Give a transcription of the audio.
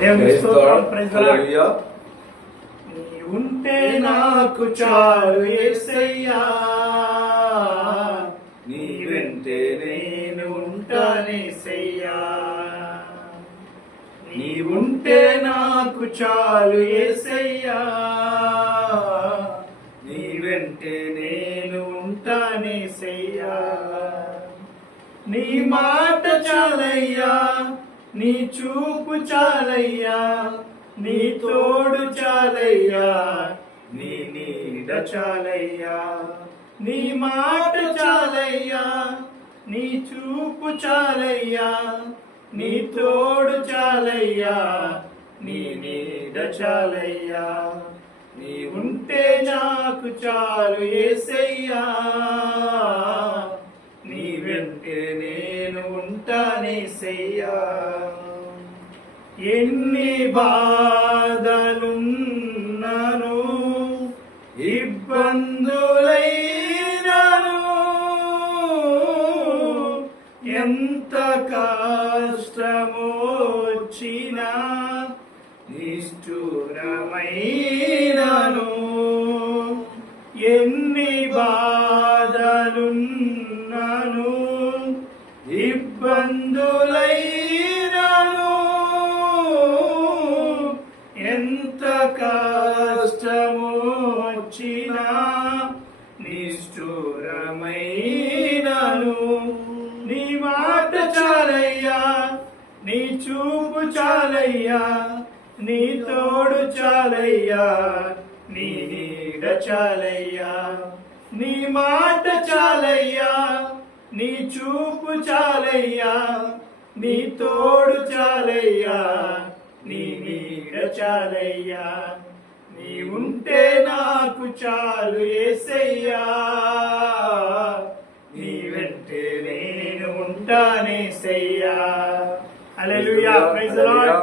దేవునికి స్తోత్రం. Praise the lord. నీ ఉంటే నాకు చాలు యేసయ్యా, నీ వెంటే నేను ఉంటానేసయ్యా. నీ ఉంటే నాకు చాలు యేసయ్యా, నీ వెంటే నేను ఉంటానేసయ్యా. నీ మాట చాలయ్యా, నీ చూపు చాలయ్యా, నీ తోడు చాలయ్యా, నీ నీడ చాలయ్యా. నీ మాట చాలయ్యా, నీ చూపు చాలయ్యా, నీ తోడు చాలయ్యా, నీ నీడ చాలయ్యా. నీ ఉంటే నాకు చాలు యేసయ్యా, నీ వెంటే నేను ఉంటానేసయ్యా. ఎన్ని బాధలున్నను ఇబ్బందులైనను, ఎంత కష్టమొచ్చినా నిష్ఠురమైనను, ఎన్ని బాధలున్నను ఇబ్బందులైనను, ఎంత కష్టమొచ్చినా నిష్ఠురమైనను. నీ మాట చాలయ్యా, నీ చూపు చాలయ్యా, నీ తోడు చాలయ్యా, నీ నీడ చాలయ్యా. నీ మాట చాలయ్యా, నీ చూపు చాలయ్యా, నీ తోడు చాలయ్యా, నీ నీడ చాలయ్యా. నీ ఉంటే నాకు చాలు యేసయ్యా, నీ వెంటే నేను ఉంటానేసయ్యా. హల్లెలూయా. Praise the lord.